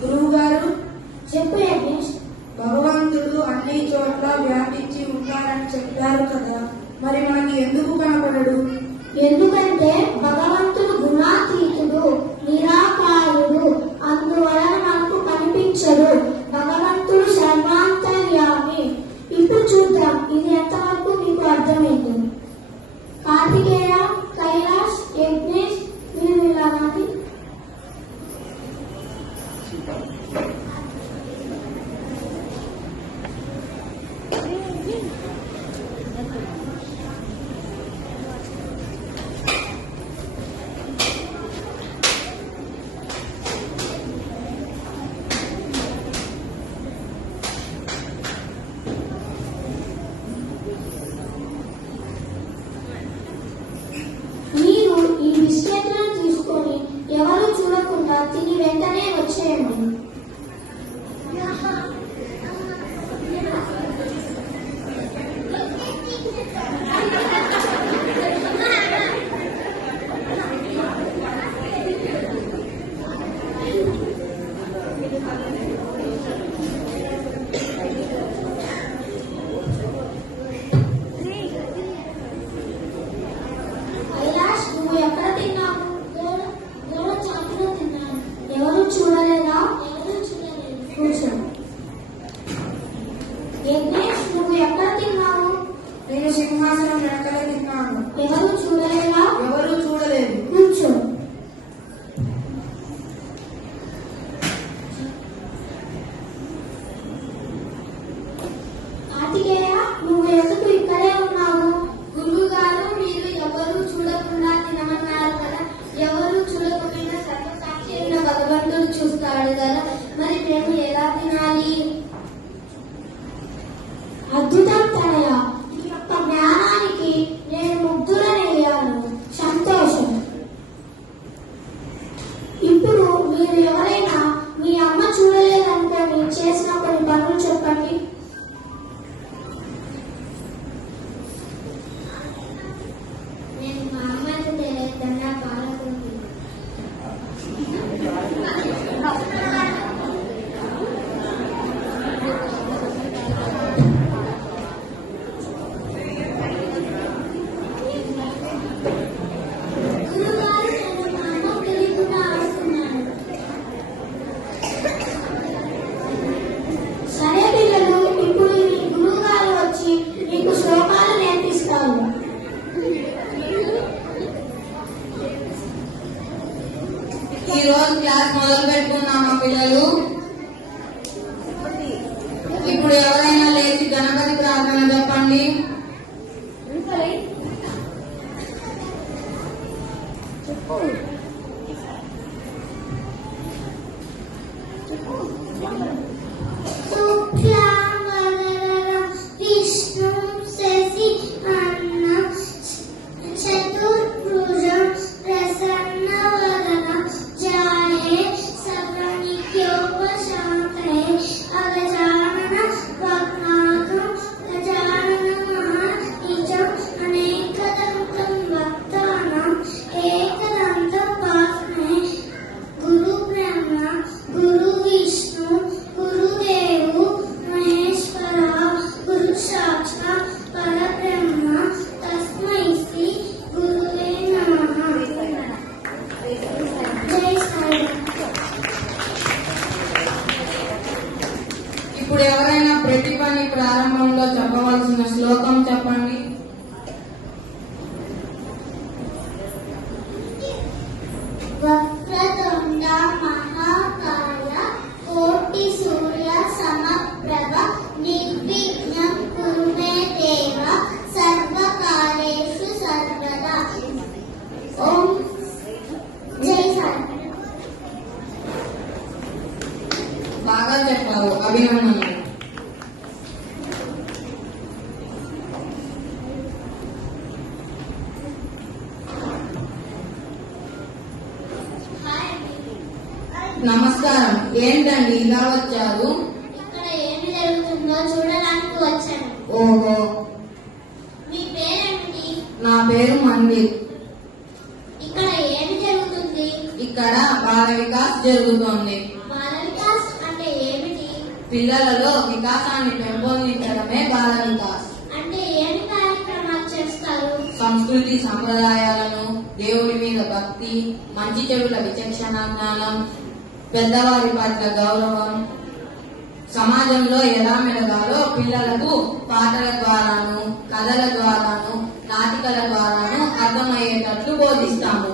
గురువు గారు చెప్పు యజ్ఞేష్. భగవంతుడు అన్ని చోట్ల వ్యాపించి ఉంటారని చెప్పారు కదా, మరి మనకి ఎందుకు కనపడడు? ఎందుకంటే భగవంతుడు గుణాతీతుడు, నిరాకారుడు, అందువలన మనకు కనిపించడు. భగవంతుడు సర్వాంతర్యామి. ఇప్పుడు చూద్దాం ఇది ఎంతవరకు మీకు అర్థమైంది. కార్తికేయ, కైలాష్, యజ్ఞేష్ మీరు ఇలా నాది. మీరు ఈ బిస్కెట్లను తీసుకొని ఎవరు చూడకుండా తిని వెంటనే వచ్చేయండి. కైలాష్, నువ్వు ఎక్కడ తిన్నావు? గోడ చాటులో తిన్నాను. ఎవరు చూడలేదా? కూర్చో. యజ్ఞేష్, నువ్వు ఎక్కడ తిన్నావు? నేను సింహాసనం వెనకాల తిన్నాను. ఎవరు చూడలేదా? ఎవరు చూడలేదు. కూర్చో. కార్తికేయ, నువ్వు ఎందుకు ఇక్కడే ఉన్నావు? గురువు గారు, మీరు ఎవరు చూడకుండా తినమన్నారు కదా. ఎవరు చూడకుండా సర్వసాక్షి అయిన భగవంతుడు చూస్తాడు కదా, మరి మేము ఎలా తినాలి? అద్భుతం తనయ, ఈ యొక్క జ్ఞానానికి నేను ముగ్ధులనయ్యాను. సంతోషం. ఇప్పుడు మీరు ఎవరైనా మీ అమ్మ చూడలేదనుకొని చేసిన కొన్ని పనులు చెప్పండి. నేను మా అమ్మకి తెలియకుండా పాలకుంది. గురుగారు, నేను మా అమ్మకు తెలియకుండా ఆడుతున్నాను. సరే పిల్లలు, ఇప్పుడు మీ గురువు గారు వచ్చి మీకు శ్లోకాలు నేర్పిస్తారు. ఈ రోజు క్లాస్ మొదలు పెట్టుకున్నామా పిల్లలు? ఇప్పుడు ఎవరైనా లేచి గణపతి ప్రార్థన చెప్పండి. శుక్లాంబరధరం విష్ణుం శశివర్ణం చతుర్భుజం ప్రసన్నవదనం ధ్యాయే సర్వనిత్యోపశాంతయే అగజానన పద్మాకం గజాననమహానిజం అనేకదంతం భక్తానాం ఏకదంతోపాస్మహే. గురు బ్రహ్మ, గురు విష్ణు, గురుదేవు మహేశ్వర, గురు సాక్షాత్ పరబ్రహ్మ, తస్మై శ్రీ గురువే నమః. జై సాయిరామ్. ఇప్పుడు ఎవరైనా ప్రతి పని ప్రారంభంలో చెప్పవలసిన శ్లోకం చెప్పండి. వక్రతుండ మహాకాయ కోటి సూర్య సమప్రభ నిర్విఘ్నం కురు మే దేవ సర్వకార్యేషు సర్వదా. ఓం జై సాయి. బాగా చెప్పావు, అభినందనలు. నమస్కారం. ఏంటండి ఇలా వచ్చారు? ఇక్కడ ఏమి జరుగుతుందో చూడడానికి వచ్చాను. ఓహో, మీ పేరేమిటి? నా పేరు మందిర్. ఇక్కడ ఏమి జరుగుతుంది? ఇక్కడ ద్వారా బాల వికాస్ జరుగుతోంది. బాల వికాస్ అంటే ఏమిటి? పిల్లలలో వికాసాన్ని పెంపొందించడమే బాల వికాస్. అంటే ఏమి కార్యక్రమాలు చేస్తారు? సంస్కృతి సంప్రదాయాలను, దేవుడి మీద భక్తి, మంచి చెడుల విచక్షణ జ్ఞానం, పెద్దవారి పట్ల గౌరవం, సమాజంలో ఎలా మెలగాలో పిల్లలకు పాటల ద్వారాను, కథల ద్వారాను, నాటికల ద్వారాను అర్థమయ్యేటట్లు బోధిస్తాము.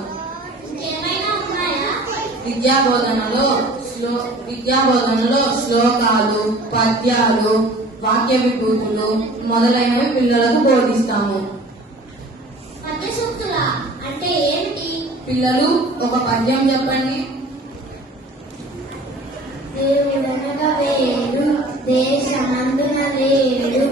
ఇంకేమైనా ఉన్నాయా? విద్యాబోధనలో శ్లోకాలు, పద్యాలు, వాక్య విభూతులు మొదలైనవి పిల్లలకు బోధిస్తాము. పద్య సూక్తులా అంటే ఏమిటి? పిల్లలు ఒక పద్యం చెప్పండి. దేవుడనగా వేడు దేశమందున లేడు